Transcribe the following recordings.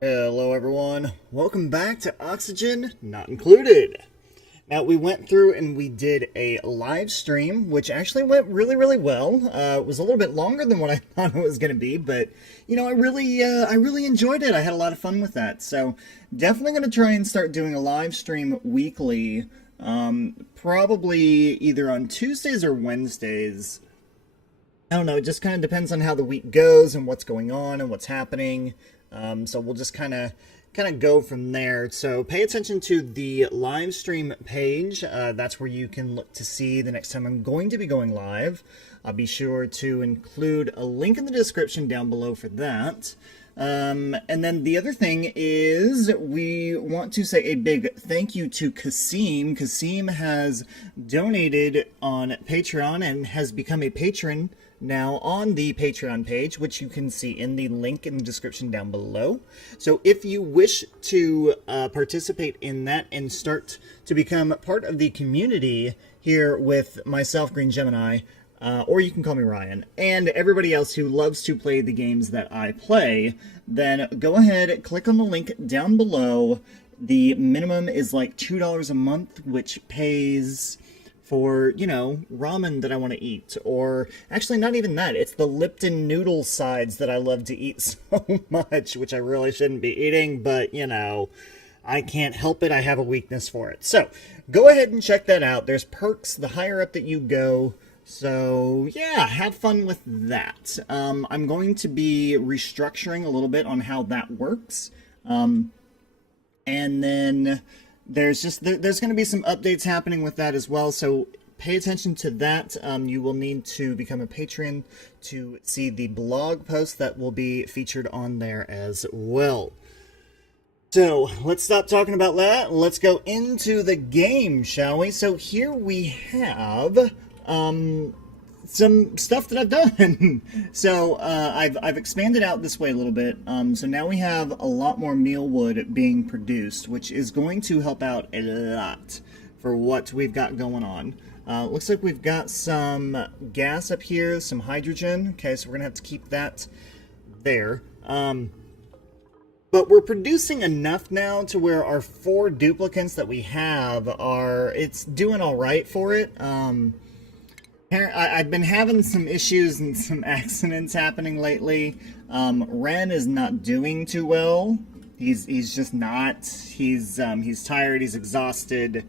Hello everyone, welcome back to Oxygen Not Included. Now we went through and we did a live stream, which actually went really well. It was a little bit longer than what I thought it was going to be, but I really enjoyed it. I had a lot of fun with that. So definitely going to try and start doing a live stream weekly, probably either on Tuesdays or Wednesdays. I don't know, it just kind of depends on how the week goes and what's going on and what's happening. So we'll just kind of go from there. So pay attention to the live stream page. That's where you can look to see the next time I'm going to be going live. I'll be sure to include a link in the description down below for that. And then the other thing is we want to say a big thank you to Kasim. Kasim has donated on Patreon and has become a patron now on the Patreon page, which you can see in the link in the description down below. So if you wish to participate in that and start to become part of the community here with myself, Green Gemini, or you can call me Ryan, and everybody else who loves to play the games that I play, then go ahead, click on the link down below. The minimum is like $2 a month, which pays for, ramen that I want to eat. Or, actually not even that, it's the Lipton noodle sides that I love to eat so much, which I really shouldn't be eating, but, I can't help it, I have a weakness for it. So, go ahead and check that out. There's perks the higher up that you go. So, yeah, have fun with that. I'm going to be restructuring a little bit on how that works. And then there's going to be some updates happening with that as well, so pay attention to that. You will need to become a patron to see the blog post that will be featured on there as well. So, let's stop talking about that. Let's go into the game, shall we? So here we have some stuff that I've done. So I've expanded out this way a little bit. So now we have a lot more meal wood being produced, which is going to help out a lot for what we've got going on. Looks like we've got some gas up here, some hydrogen. Okay, so we're gonna have to keep that there. But we're producing enough now to where our 4 duplicants that we have it's doing all right for it. I've been having some issues and some accidents happening lately. Ren is not doing too well. He's just not. He's tired. He's exhausted.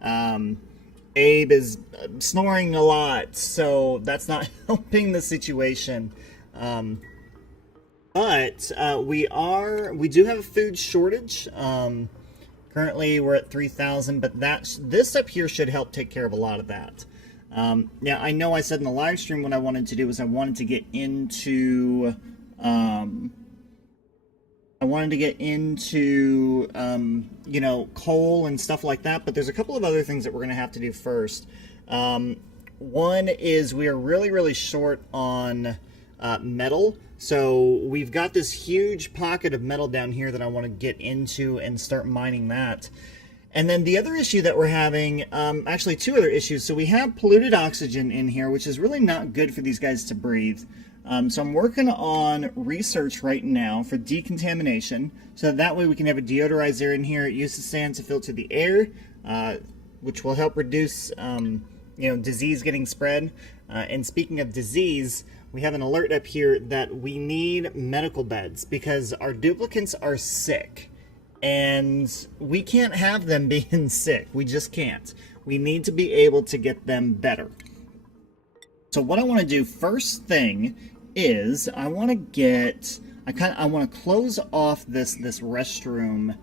Abe is snoring a lot, so that's not helping the situation. But we do have a food shortage. Currently we're at 3,000, but this up here should help take care of a lot of that. Yeah, I know I said in the live stream what I wanted to do is I wanted to get into, coal and stuff like that, but there's a couple of other things that we're going to have to do first. One is we are really short on metal, so we've got this huge pocket of metal down here that I want to get into and start mining that. And then the other issue that we're having, actually 2 other issues. So we have polluted oxygen in here, which is really not good for these guys to breathe. So I'm working on research right now for decontamination. So that way we can have a deodorizer in here. It uses sand to filter the air, which will help reduce, disease getting spread. And speaking of disease, we have an alert up here that we need medical beds because our duplicants are sick. And we can't have them being sick. We just can't. We need to be able to get them better. So what I want to do first thing is I want to close off this restroom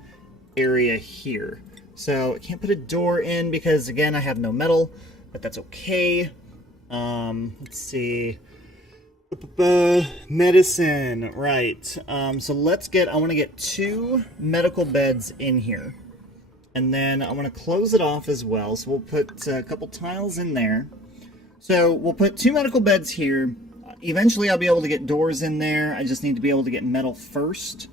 area here. So I can't put a door in because again I have no metal, but that's okay. Let's see. Medicine, right. So I want to get 2 medical beds in here. And then I want to close it off as well. So we'll put a couple tiles in there. So we'll put 2 medical beds here. Eventually I'll be able to get doors in there. I just need to be able to get metal first.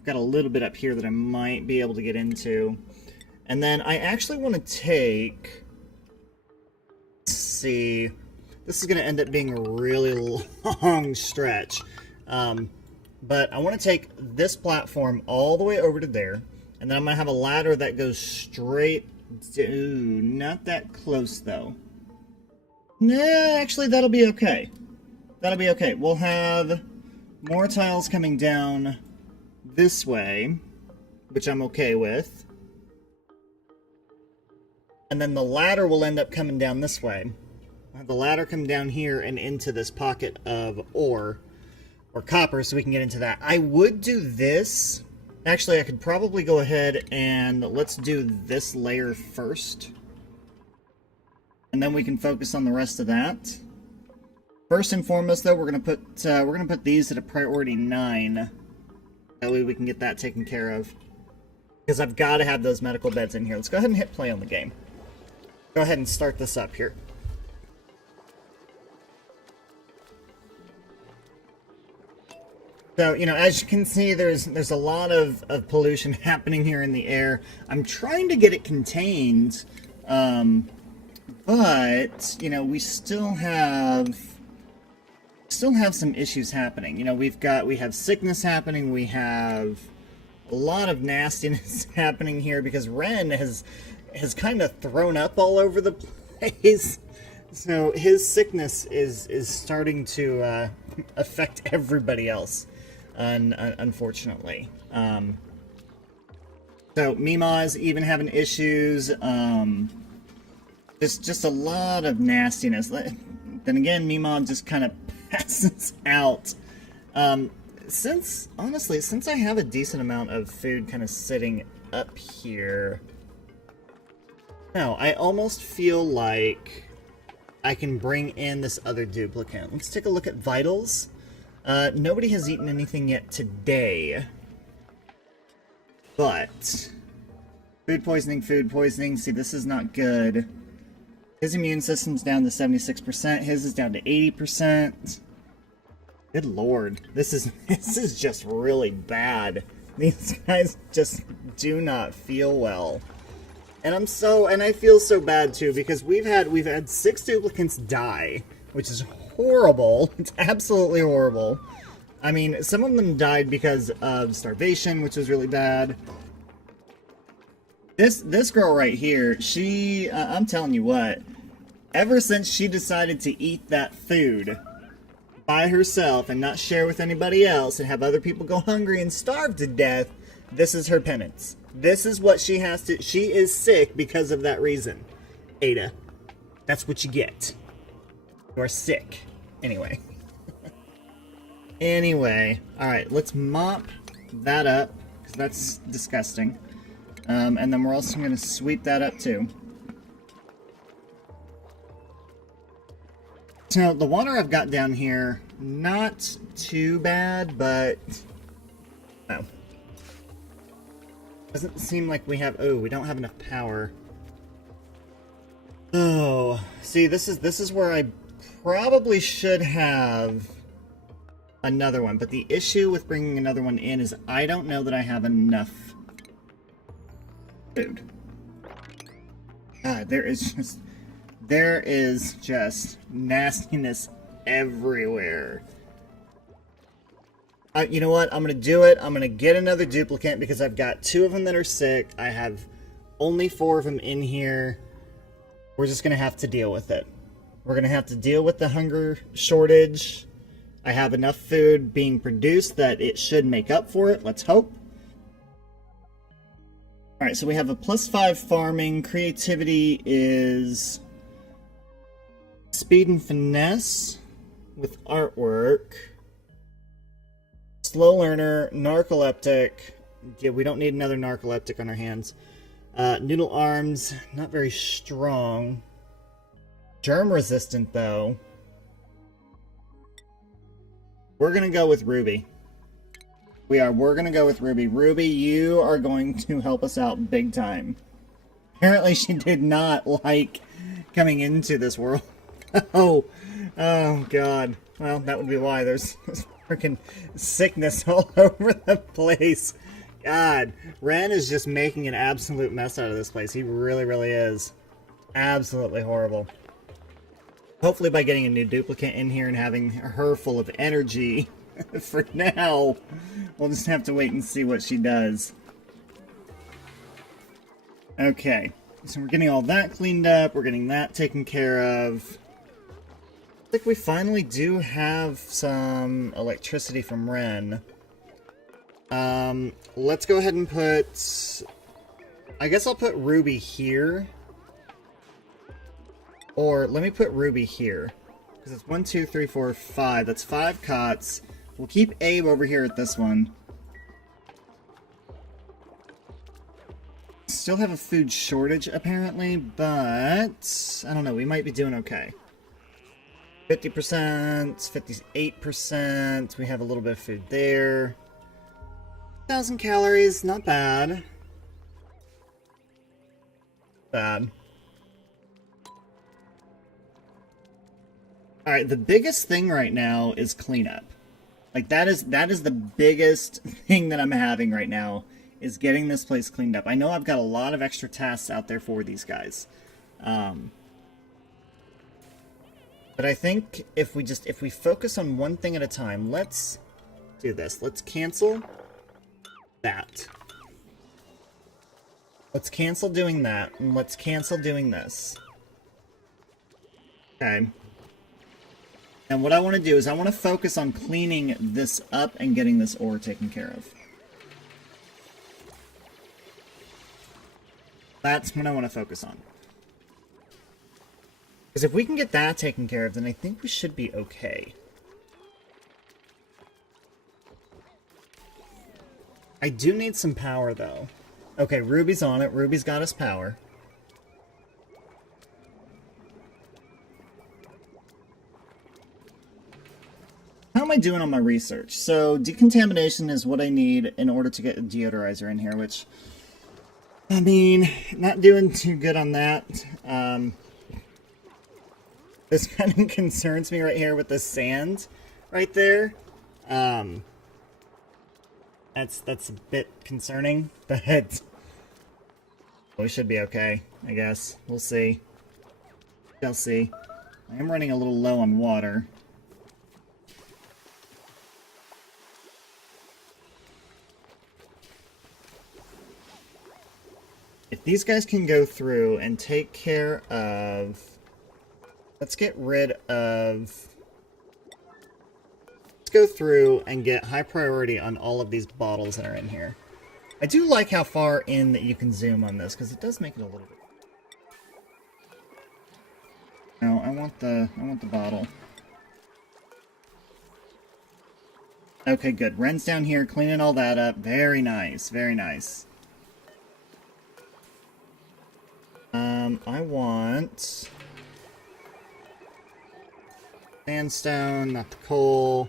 I've got a little bit up here that I might be able to get into. And then I actually want to take... Let's see... This is going to end up being a really long stretch. But I want to take this platform all the way over to there, and then I'm going to have a ladder that goes straight... Ooh, not that close, though. Nah, actually, that'll be okay. That'll be okay. We'll have more tiles coming down this way, which I'm okay with. And then the ladder will end up coming down this way. We'll have the ladder come down here and into this pocket of ore, or copper, so we can get into that. I would do this. Actually, I could probably go ahead and let's do this layer first. And then we can focus on the rest of that. First and foremost, though, we're gonna put these at a priority 9. That way we can get that taken care of. Because I've got to have those medical beds in here. Let's go ahead and hit play on the game. Go ahead and start this up here. So, you know, as you can see, there's a lot of pollution happening here in the air. I'm trying to get it contained, but, you know, we still have some issues happening. You know, we have sickness happening, we have a lot of nastiness happening here because Ren has kind of thrown up all over the place. So his sickness is starting to affect everybody else. Unfortunately. So Mima's even having issues. Just a lot of nastiness. Then again, Mima just kind of passes out. Since I have a decent amount of food kind of sitting up here, no, I almost feel like I can bring in this other duplicate. Let's take a look at vitals. Nobody has eaten anything yet today. But food poisoning. See, this is not good. His immune system's down to 76%. His is down to 80%. Good lord. This is just really bad. These guys just do not feel well. And I feel so bad too, because we've had 6 duplicants die, which is horrible. It's absolutely horrible. I mean, some of them died because of starvation, which was really bad. This girl right here, she, I'm telling you what, ever since she decided to eat that food by herself and not share with anybody else and have other people go hungry and starve to death, this is her penance. This is what she has to... She is sick because of that reason. Ada, that's what you get. You are sick. Anyway. Anyway. Alright, let's mop that up, because that's disgusting. And then we're also going to sweep that up too. So, the water I've got down here, not too bad, but... Oh. Doesn't seem like we have... Oh, we don't have enough power. Oh, see, this is where I probably should have another one. But the issue with bringing another one in is I don't know that I have enough food. God, there is just nastiness everywhere. You know what? I'm going to do it. I'm going to get another duplicate because I've got 2 of them that are sick. I have only 4 of them in here. We're just going to have to deal with it. We're going to have to deal with the hunger shortage. I have enough food being produced that it should make up for it. Let's hope. Alright, so we have a +5 farming. Creativity is speed and finesse with artwork. Slow learner, narcoleptic. Yeah, we don't need another narcoleptic on our hands. Noodle arms, not very strong. Germ resistant, though. We're going to go with Ruby. We're going to go with Ruby. Ruby, you are going to help us out big time. Apparently she did not like coming into this world. Oh God. Well, that would be why there's freaking sickness all over the place. God, Ren is just making an absolute mess out of this place. He really, really is. Absolutely horrible. Hopefully by getting a new duplicate in here and having her full of energy, For now, we'll just have to wait and see what she does. Okay, so we're getting all that cleaned up. We're getting that taken care of. I think we finally do have some electricity from Ren. Let's go ahead and put... I guess I'll put Ruby here. Or let me put Ruby here. Because it's 1, 2, 3, 4, 5. That's 5 cots. We'll keep Abe over here at this one. Still have a food shortage, apparently, but... I don't know, we might be doing okay. 50%, 58%, we have a little bit of food there. 1,000 calories, not bad. Bad. Alright, the biggest thing right now is cleanup. Like, that is the biggest thing that I'm having right now, is getting this place cleaned up. I know I've got a lot of extra tasks out there for these guys. But I think if we focus on one thing at a time, let's do this. Let's cancel that. Let's cancel doing that, and let's cancel doing this. Okay. And what I want to do is I want to focus on cleaning this up and getting this ore taken care of. That's what I want to focus on. Because if we can get that taken care of, then I think we should be okay. I do need some power, though. Okay, Ruby's on it. Ruby's got us power. How am I doing on my research? So, decontamination is what I need in order to get a deodorizer in here, which... I mean, not doing too good on that. This kind of concerns me right here with the sand right there. That's a bit concerning, but we should be okay, I guess. We'll see. We'll see. I am running a little low on water. If these guys can go through and take care of... Let's get rid of... Let's go through and get high priority on all of these bottles that are in here. I do like how far in that you can zoom on this, because it does make it a little bit... No, I want the bottle. Okay, good. Ren's down here cleaning all that up. Very nice, very nice. I want sandstone, not the coal.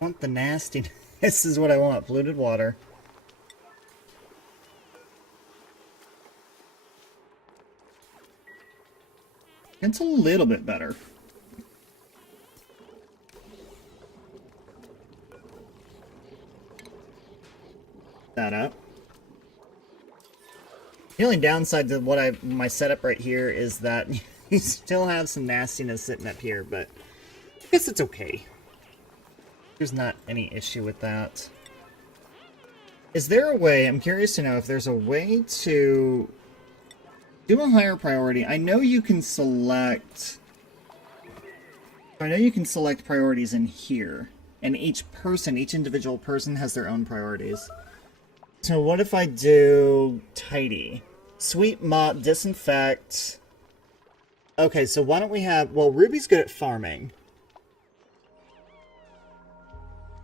I want the nasty. This is what I want. Polluted water. It's a little bit better. That up. The only downside to what my setup right here is that you still have some nastiness sitting up here, but I guess it's okay. There's not any issue with that. Is there a way, I'm curious to know if there's a way to do a higher priority. I know you can select priorities in here, and each individual person has their own priorities. So what if I do tidy? Sweep, mop, disinfect. Okay, so why don't we have... Well, Ruby's good at farming.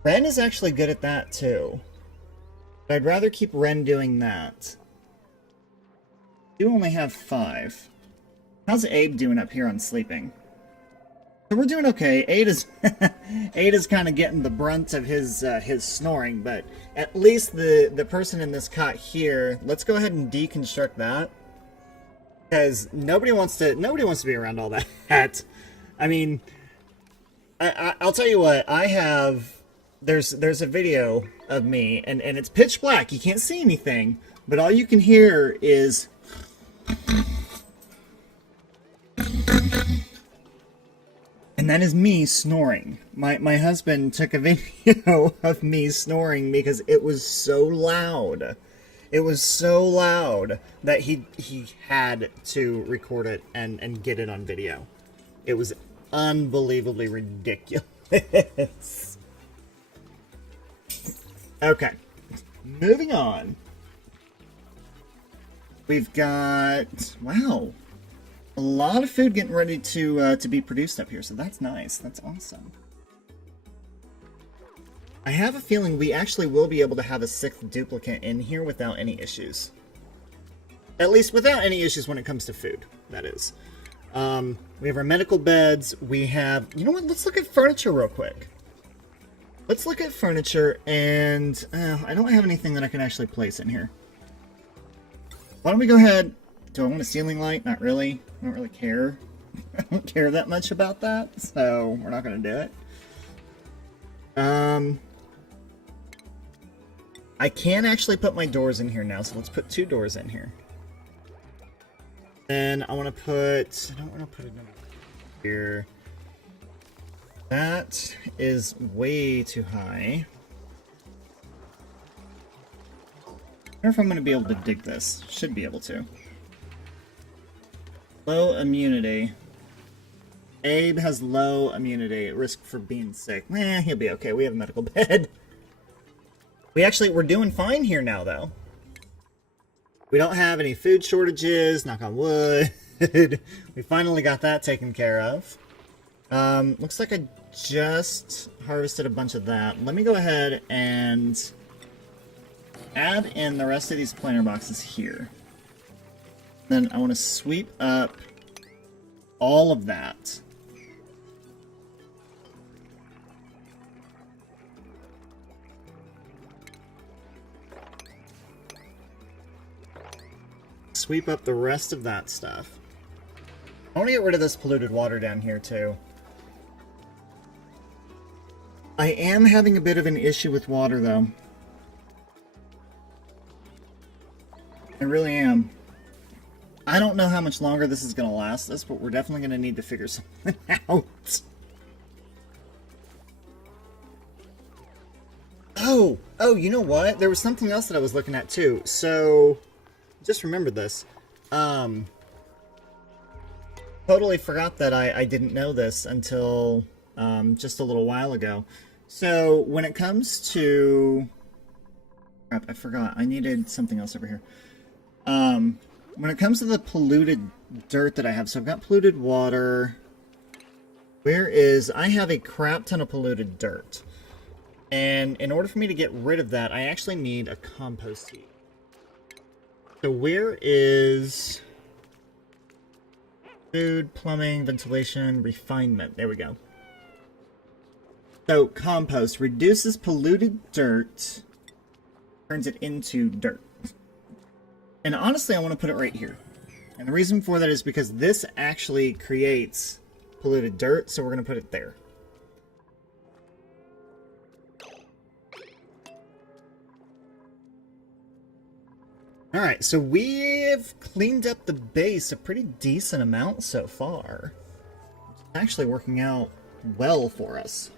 Ren is actually good at that, too. But I'd rather keep Ren doing that. You only have 5. How's Abe doing up here on sleeping? So we're doing okay. Ada's kind of getting the brunt of his snoring, but at least the person in this cot here, let's go ahead and deconstruct that, because nobody wants to be around all that. I mean, I'll tell you what. There's a video of me, and it's pitch black. You can't see anything, but all you can hear is. And that is me snoring. My husband took a video of me snoring because it was so loud. It was so loud that he had to record it and get it on video. It was unbelievably ridiculous. Okay, moving on. We've got, wow, a lot of food getting ready to be produced up here, so that's nice. That's awesome. I have a feeling we actually will be able to have a 6th duplicate in here without any issues. At least without any issues when it comes to food, that is. We have our medical beds. We have, you know what, let's look at furniture real quick. Let's look at furniture, and I don't have anything that I can actually place in here. Why don't we go ahead, do I want a ceiling light? Not really. I don't really care. I don't care that much about that, so we're not going to do it. I can actually put my doors in here now, so let's put 2 doors in here. Then I want to put, I don't want to put it here. That is way too high. I wonder if I'm going to be able to dig this. Should be able to. Low immunity. Abe has low immunity, at risk for being sick. He'll be okay. We have a medical bed. We're doing fine here now, though. We don't have any food shortages, knock on wood. We finally got that taken care of. Looks like I just harvested a bunch of that. Let me go ahead and add in the rest of these planter boxes here. Then I want to sweep up all of that. Sweep up the rest of that stuff. I want to get rid of this polluted water down here too. I am having a bit of an issue with water though. I really am. I don't know how much longer this is going to last us, but we're definitely going to need to figure something out. Oh, you know what? There was something else that I was looking at too. So, just remembered this. Totally forgot that I didn't know this until just a little while ago. So, when it comes to... Crap, I forgot. I needed something else over here. When it comes to the polluted dirt that I have, so I've got polluted water. I have a crap ton of polluted dirt. And in order for me to get rid of that, I actually need a compost heap. So where is food, plumbing, ventilation, refinement? There we go. So compost reduces polluted dirt, turns it into dirt. And honestly, I want to put it right here. And the reason for that is because this actually creates polluted dirt, so we're going to put it there. Alright, so we've cleaned up the base a pretty decent amount so far. It's actually working out well for us.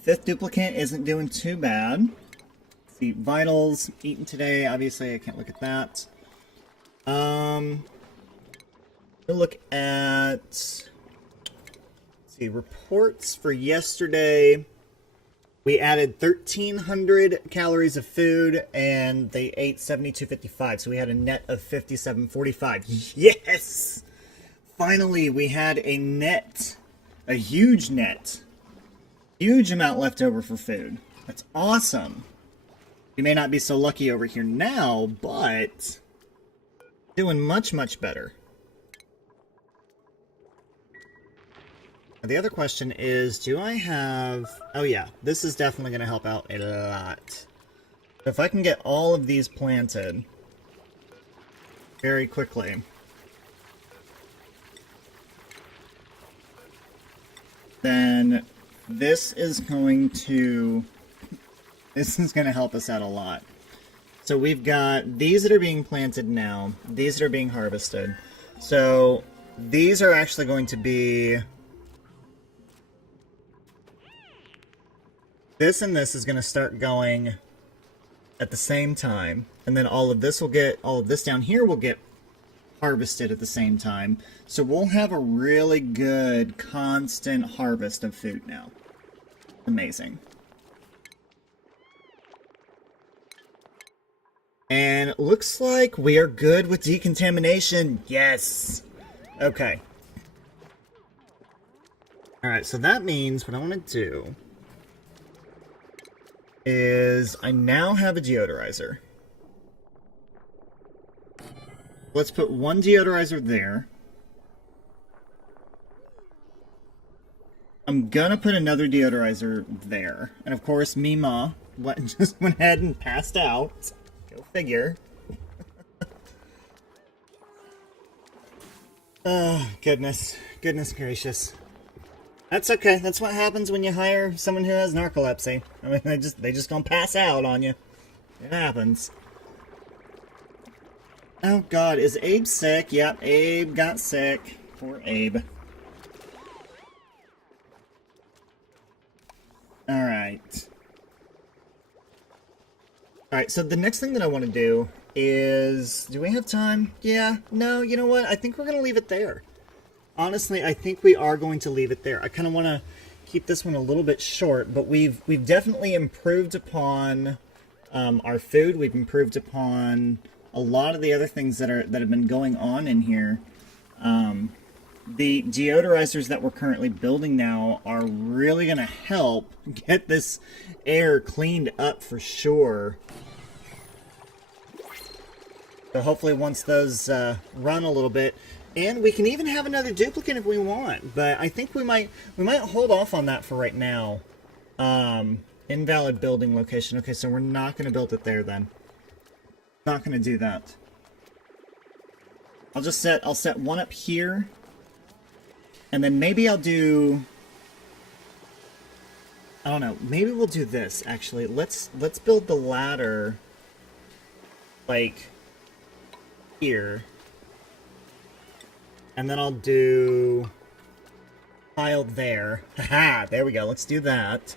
5th duplicate isn't doing too bad. See, vitals, eaten today, obviously I can't look at that. We'll look at, let's see, reports for yesterday. We added 1,300 calories of food, and they ate 7,255, so we had a net of 5,745. Yes! Finally, we had a net, a huge net. Huge amount left over for food. That's awesome. We may not be so lucky over here now, but doing much, much better. Now, the other question is, do I have... Oh yeah, this is definitely going to help out a lot. So if I can get all of these planted very quickly... then this is going to help us out a lot. So we've got these that are being planted now, these that are being harvested. So these are actually going to be... This and this is going to start going at the same time. And then all of this down here will get harvested at the same time. So we'll have a really good constant harvest of food now. Amazing. And it looks like we are good with decontamination. Yes! Okay. Alright, so that means what I want to do is I now have a deodorizer. Let's put one deodorizer there. I'm gonna put another deodorizer there. And of course, Mima just went ahead and passed out. Go figure. Oh, goodness. Goodness gracious. That's okay. That's what happens when you hire someone who has narcolepsy. I mean, they just gonna pass out on you. It happens. Oh god, is Abe sick? Yep, Abe got sick. Poor Abe. Alright. Alright, so the next thing that I want to do is... Do we have time? Yeah. No, you know what? I think we're going to leave it there. Honestly, I think we are going to leave it there. I kind of want to keep this one a little bit short, but we've definitely improved upon our food. We've improved upon a lot of the other things that have been going on in here. The deodorizers that we're currently building now are really going to help get this air cleaned up for sure. So hopefully once those run a little bit, and we can even have another duplicate if we want, but I think we might hold off on that for right now. Invalid building location. Okay, so we're not going to build it there then. Not going to do that. I'll set one up here, and then maybe I'll do... I don't know. Maybe we'll do this actually. Let's build the ladder like here, and then I'll do tile there. Haha! There we go. Let's do that.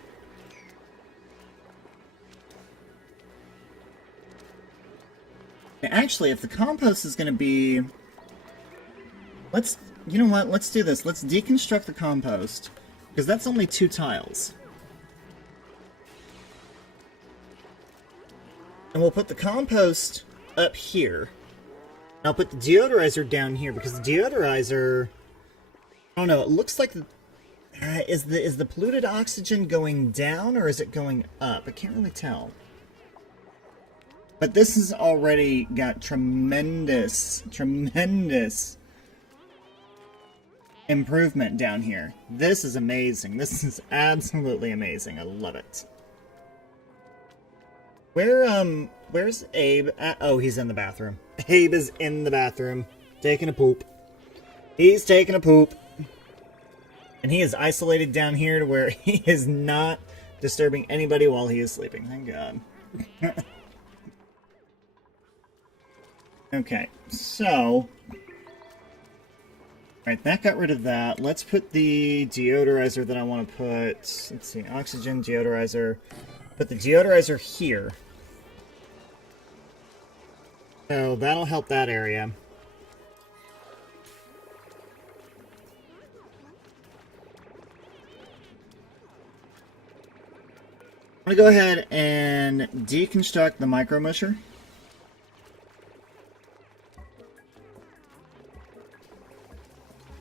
Actually, if the compost is going to be... You know what? Let's do this. Let's deconstruct the compost, because that's only 2 tiles. And we'll put the compost up here. I'll put the deodorizer down here, because the deodorizer... I don't know, it looks like... is the polluted oxygen going down, or is it going up? I can't really tell. But this has already got tremendous improvement down here. This is amazing. This is absolutely amazing. I love it. Where's Abe? Oh, he's in the bathroom. Abe is in the bathroom, taking a poop. He's taking a poop. And he is isolated down here to where he is not disturbing anybody while he is sleeping. Thank God. Okay, so... Alright, that got rid of that. Let's put the deodorizer that I want to put... Let's see, oxygen, deodorizer. Put the deodorizer here. So that'll help that area. I'm going to go ahead and deconstruct the micro musher.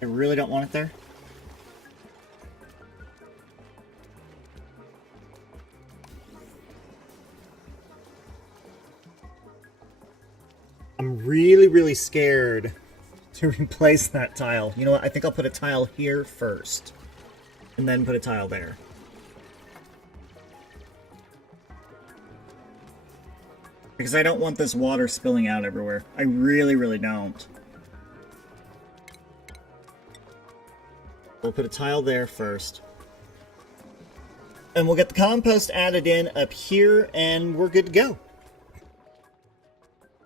I really don't want it there. I'm really scared to replace that tile. You know what? I think I'll put a tile here first, and then put a tile there. Because I don't want this water spilling out everywhere. I really don't. We'll put a tile there first. And we'll get the compost added in up here, and we're good to go.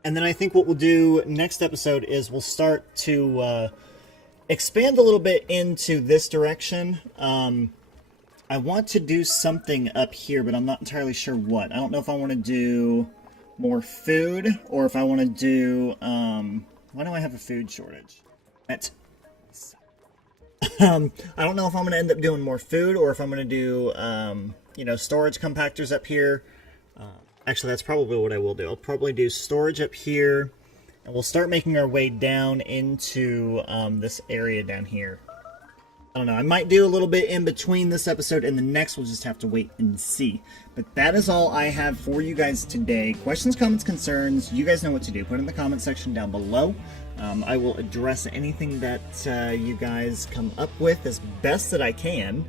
And then I think what we'll do next episode is we'll start to expand a little bit into this direction. I want to do something up here, but I'm not entirely sure what. I don't know if I want to do more food, or if I want to do, why do I have a food shortage? That's, I don't know if I'm going to end up doing more food, or if I'm going to do, you know, storage compactors up here. Actually, that's probably what I will do. I'll probably do storage up here, and we'll start making our way down into this area down here. I don't know, I might do a little bit in between this episode and the next. We'll just have to wait and see. But that is all I have for you guys today. Questions, comments, concerns, you guys know what to do. Put it in the comment section down below. I will address anything that you guys come up with as best that I can.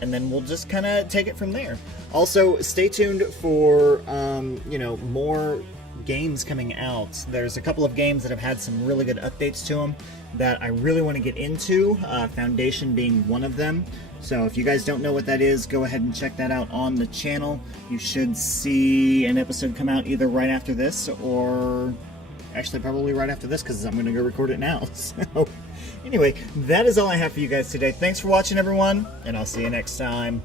And then we'll just kind of take it from there. Also, stay tuned for, you know, more games coming out. There's a couple of games that have had some really good updates to them that I really want to get into, Foundation being one of them. So if you guys don't know what that is, go ahead and check that out on the channel. You should see an episode come out either right after this, or actually probably right after this, because I'm going to go record it now. So anyway, that is all I have for you guys today. Thanks for watching, everyone, and I'll see you next time.